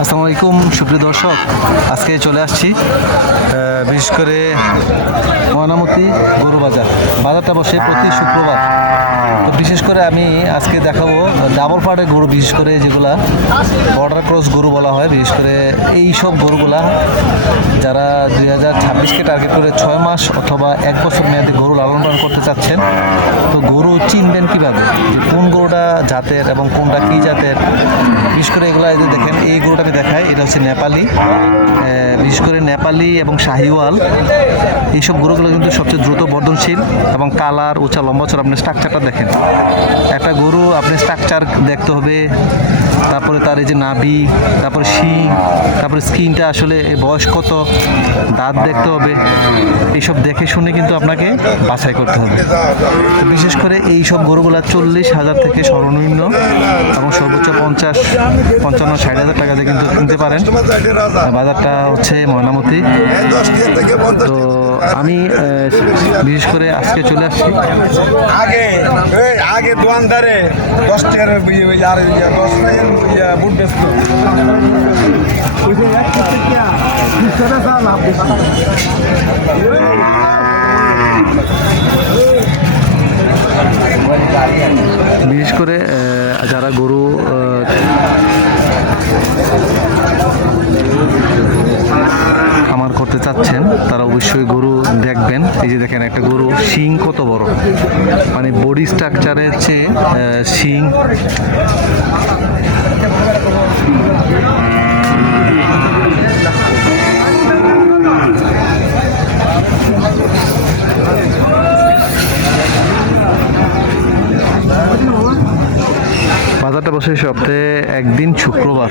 আসসালামু আলাইকুম সুপ্রিয় দর্শক। আজকে চলে আসছি বিশেষ করে ময়নামতি গরু বাজার বাজারটা বসে প্রতি শুক্রবার। তো বিশেষ করে আমি আজকে দেখাবো ডাবল পার্টের গরু, বিশেষ করে যেগুলা বর্ডার ক্রস গরু বলা হয়, বিশেষ করে এই সব গরুগুলা যারা দুই হাজার ছাব্বিশকে টার্গেট করে ছয় মাস অথবা এক বছর মেয়াদে গরু লালন পালন করতে চাচ্ছেন, তো গরু চিনবেন কীভাবে? কোন গরুটা জাতের এবং কোনটা কী জাতের? বিশেষ করে এগুলো এই যে দেখেন, এই গরুটা আমি এটা হচ্ছে নেপালি। বিশেষ করে নেপালি এবং শাহিওয়াল, এইসব গরুগুলো কিন্তু সবচেয়ে দ্রুত বর্ধনশীল এবং কালার, উঁচা, লম্বা চড় আপনি স্ট্রাকচারটা দেখেন। একটা গরু, আপনি স্ট্রাকচার দেখতে হবে তারপরে তার এই যে নাভি, তারপরে শিং, তারপরে স্কিনটা আসলে বয়স কত, দাঁত দেখতে হবে, এইসব দেখে শুনে কিন্তু আপনাকে বাছাই করতে হবে। বিশেষ করে এই সব গরুগুলা চল্লিশ হাজার থেকে সর্বনিম্ন এবং সর্বোচ্চ পঞ্চাশ, পঞ্চান্ন, ষাট হাজার টাকাতে কিন্তু কিনতে পারেন। বাজারটা হচ্ছে ময়নামতি। তো আমি বিশেষ করে আজকে চলে আসছি। আগে আগে দোকানদারে দশ টাকার বুট বিশেষ করে যারা গরু খামার করতে চাচ্ছেন তারা অবশ্যই গরু দেখবেন। এই যে দেখেন একটা গরু শিং কত বড়? মানে বডি স্ট্রাকচারের চেয়ে শিং বাজারটা বসে সপ্তাহে একদিন শুক্রবার।